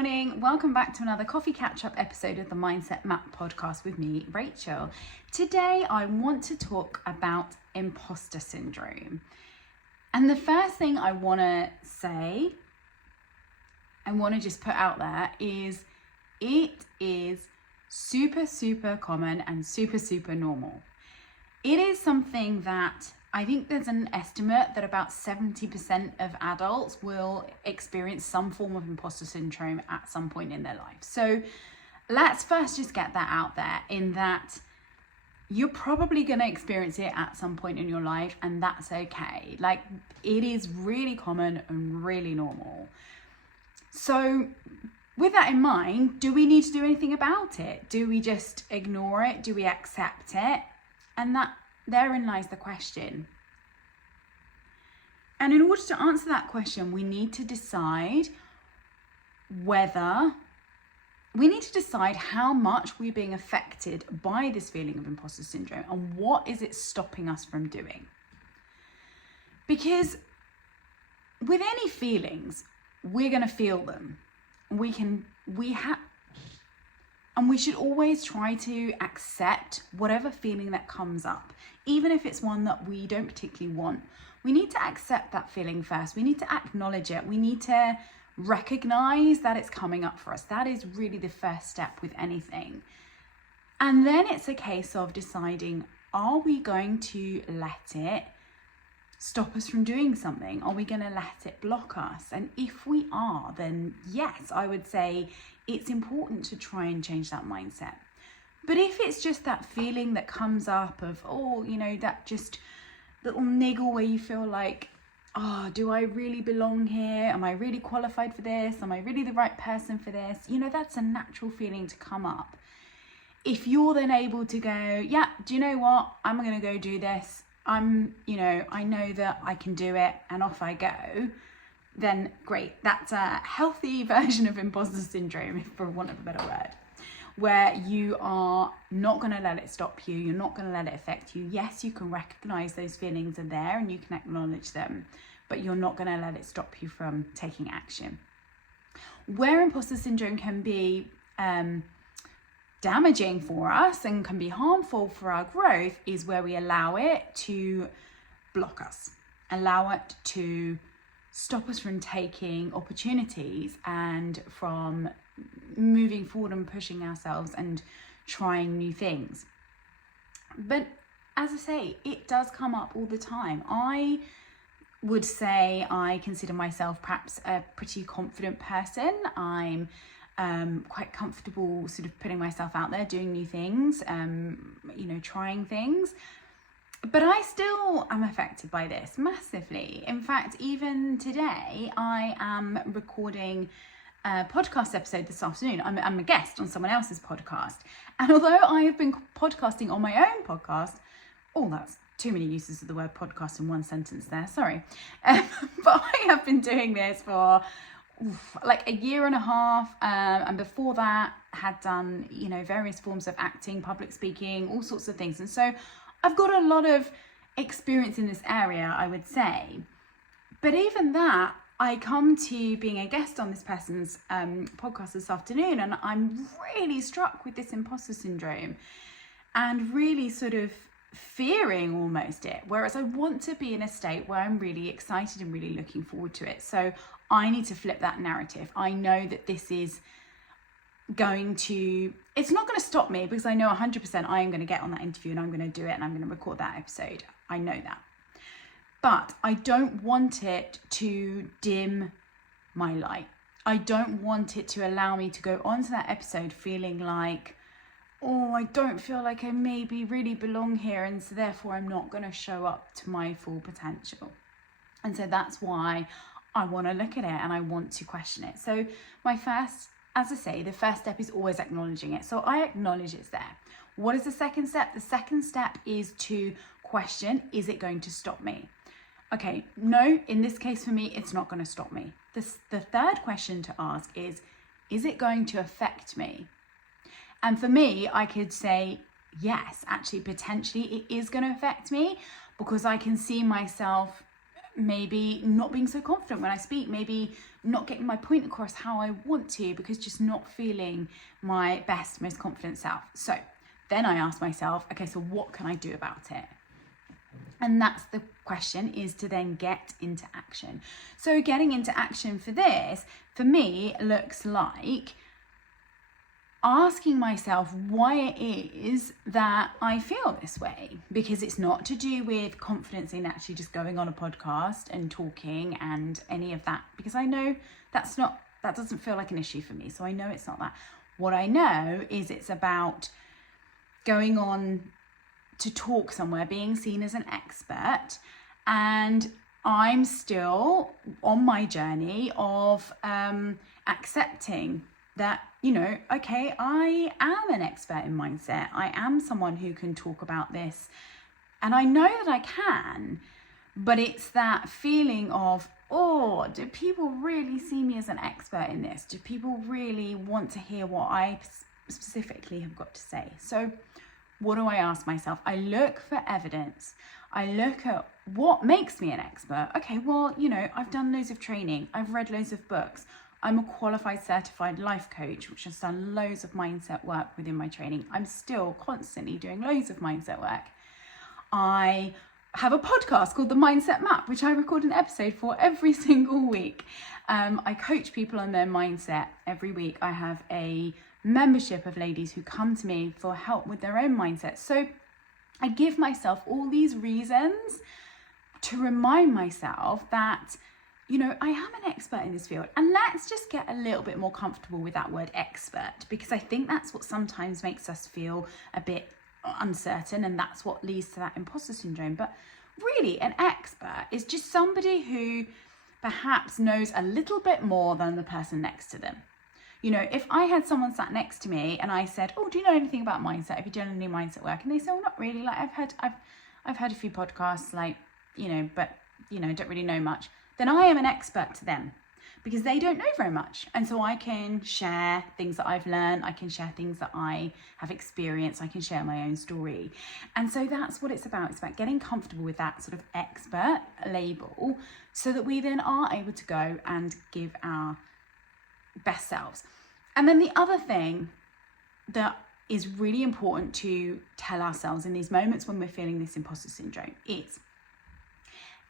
morning. Welcome back to another coffee catch-up episode of the Mindset Map podcast with me, Rachel. Today, I want to talk about imposter syndrome. And the first thing I want to say, I want to just put out there is it is super common and super normal. It is something that I think there's an estimate that about 70% of adults will experience some form of imposter syndrome at some point in their life. So let's first just get that out there, in that you're probably going to experience it at some point in your life, and that's okay. Like, it is really common and really normal. So with that in mind, do we need to do anything about it? Do we just ignore it? Do we accept it? And therein lies the question. And in order to answer that question, we need to decide how much we're being affected by this feeling of imposter syndrome and what is it stopping us from doing. Because with any feelings, we're going to feel them. And we should always try to accept whatever feeling that comes up, even if it's one that we don't particularly want. We need to accept that feeling first. We need to acknowledge it. We need to recognize that it's coming up for us. That is really the first step with anything. And then it's a case of deciding, are we going to let it stop us from doing something? Are we going to let it block us? And if we are, then yes, I would say it's important to try and change that mindset. But if it's just that feeling that comes up of, that just little niggle where you feel like, do I really belong here? Am I really qualified for this? Am I really the right person for this? That's a natural feeling to come up. If you're then able to go, yeah, do you know what? I'm going to go do this. I know that I can do it, and off I go, then great. That's a healthy version of imposter syndrome, for want of a better word, where you are not going to let it stop you. You're not going to let it affect you. Yes, you can recognize those feelings are there and you can acknowledge them, but you're not going to let it stop you from taking action. Where imposter syndrome can be damaging for us and can be harmful for our growth is where we allow it to block us, allow it to stop us from taking opportunities and from moving forward and pushing ourselves and trying new things. But as I say, it does come up all the time. I would say I consider myself perhaps a pretty confident person. I'm quite comfortable sort of putting myself out there, doing new things, trying things. But I still am affected by this massively. In fact, even today, I am recording a podcast episode this afternoon. I'm a guest on someone else's podcast. And although I have been podcasting on my own podcast, that's too many uses of the word podcast in one sentence there, sorry. But I have been doing this for like a year and a half, and before that had done various forms of acting, public speaking, all sorts of things, and so I've got a lot of experience in this area, I would say. But even that, I come to being a guest on this person's podcast this afternoon, and I'm really struck with this imposter syndrome and really sort of fearing almost it, whereas I want to be in a state where I'm really excited and really looking forward to it. So I need to flip that narrative. I know that this is it's not going to stop me, because I know 100% I am going to get on that interview and I'm going to do it and I'm going to record that episode. I know that. But I don't want it to dim my light. I don't want it to allow me to go onto that episode feeling like, I don't feel like I maybe really belong here, and so therefore I'm not going to show up to my full potential. And so that's why I want to look at it and I want to question it. So the first step is always acknowledging it. So I acknowledge it's there. What is the second step? The second step is to question, is it going to stop me? Okay, no, in this case for me, it's not going to stop me. The third question to ask is it going to affect me? And for me, I could say, yes, actually, potentially it is going to affect me, because I can see myself maybe not being so confident when I speak, maybe not getting my point across how I want to, because just not feeling my best, most confident self. So then I ask myself, okay, so what can I do about it? And that's the question, is to then get into action. So getting into action for this, for me, looks like asking myself why it is that I feel this way, because it's not to do with confidence in actually just going on a podcast and talking and any of that, because I know that doesn't feel like an issue for me. So I know it's not that. What I know is it's about going on to talk somewhere, being seen as an expert, and I'm still on my journey of accepting that, you know, okay, I am an expert in mindset. I am someone who can talk about this, and I know that I can, but it's that feeling of, oh, do people really see me as an expert in this? Do people really want to hear what I specifically have got to say? So what do I ask myself? I look for evidence. I look at what makes me an expert. Okay, well, you know, I've done loads of training. I've read loads of books. I'm a qualified certified life coach, which has done loads of mindset work within my training. I'm still constantly doing loads of mindset work. I have a podcast called The Mindset Map, which I record an episode for every single week. I coach people on their mindset every week. I have a membership of ladies who come to me for help with their own mindset. So I give myself all these reasons to remind myself that, you know, I am an expert in this field. And let's just get a little bit more comfortable with that word expert, because I think that's what sometimes makes us feel a bit uncertain, and that's what leads to that imposter syndrome. But really, an expert is just somebody who perhaps knows a little bit more than the person next to them. You know, if I had someone sat next to me and I said, oh, do you know anything about mindset? Have you done any mindset work? And they say, oh, not really. Like, I've heard a few podcasts, like, you know, but, you know, don't really know much. Then I am an expert to them, because they don't know very much. And so I can share things that I've learned. I can share things that I have experienced. I can share my own story. And so that's what it's about. It's about getting comfortable with that sort of expert label, so that we then are able to go and give our best selves. And then the other thing that is really important to tell ourselves in these moments when we're feeling this imposter syndrome is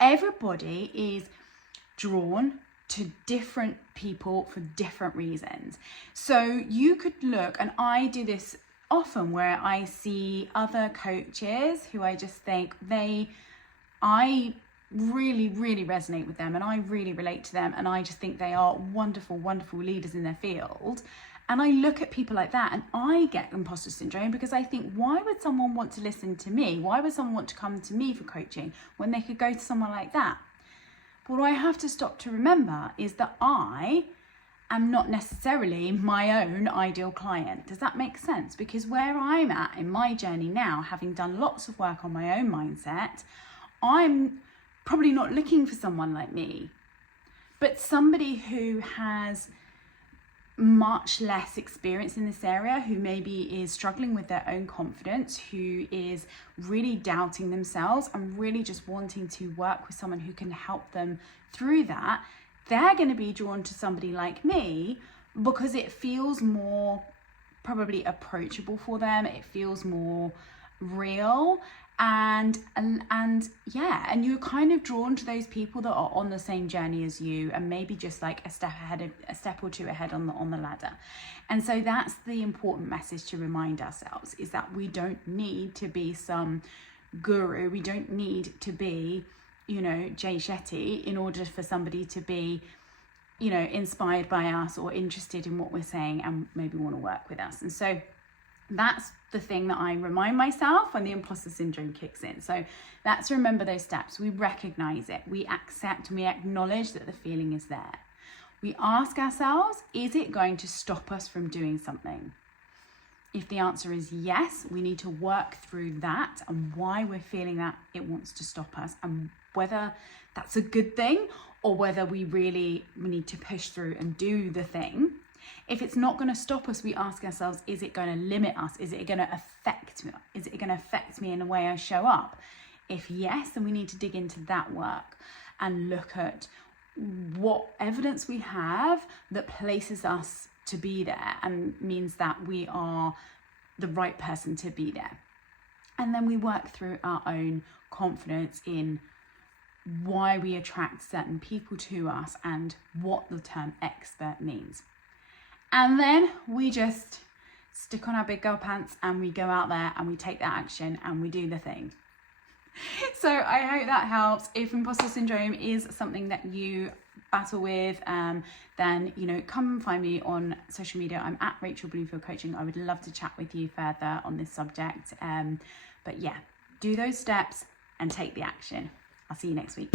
everybody is drawn to different people for different reasons. So you could look, and I do this often, where I see other coaches who I just think I really, really resonate with them, and I really relate to them, and I just think they are wonderful, wonderful leaders in their field. And I look at people like that and I get imposter syndrome, because I think, why would someone want to listen to me? Why would someone want to come to me for coaching when they could go to someone like that? But what I have to stop to remember is that I am not necessarily my own ideal client. Does that make sense? Because where I'm at in my journey now, having done lots of work on my own mindset, I'm probably not looking for someone like me, but somebody who has much less experience in this area, who maybe is struggling with their own confidence, who is really doubting themselves and really just wanting to work with someone who can help them through that. They're going to be drawn to somebody like me because it feels more probably approachable for them. It feels more real. And you're kind of drawn to those people that are on the same journey as you, and maybe just like a step or two ahead on the ladder. And so that's the important message to remind ourselves, is that we don't need to be some guru. We don't need to be, you know, Jay Shetty in order for somebody to be, you know, inspired by us or interested in what we're saying and maybe want to work with us. And so that's the thing that I remind myself when the imposter syndrome kicks in. So let's remember those steps. We recognize it, we accept, and we acknowledge that the feeling is there. We ask ourselves, is it going to stop us from doing something? If the answer is yes, we need to work through that and why we're feeling that it wants to stop us, and whether that's a good thing or whether we need to push through and do the thing. If it's not going to stop us, we ask ourselves, is it going to limit us? Is it going to affect me? Is it going to affect me in the way I show up? If yes, then we need to dig into that work and look at what evidence we have that places us to be there and means that we are the right person to be there. And then we work through our own confidence in why we attract certain people to us and what the term expert means. And then we just stick on our big girl pants and we go out there and we take that action and we do the thing. So I hope that helps. If imposter syndrome is something that you battle with, then, you know, come find me on social media. I'm at Rachel Bloomfield Coaching. I would love to chat with you further on this subject. But yeah, do those steps and take the action. I'll see you next week.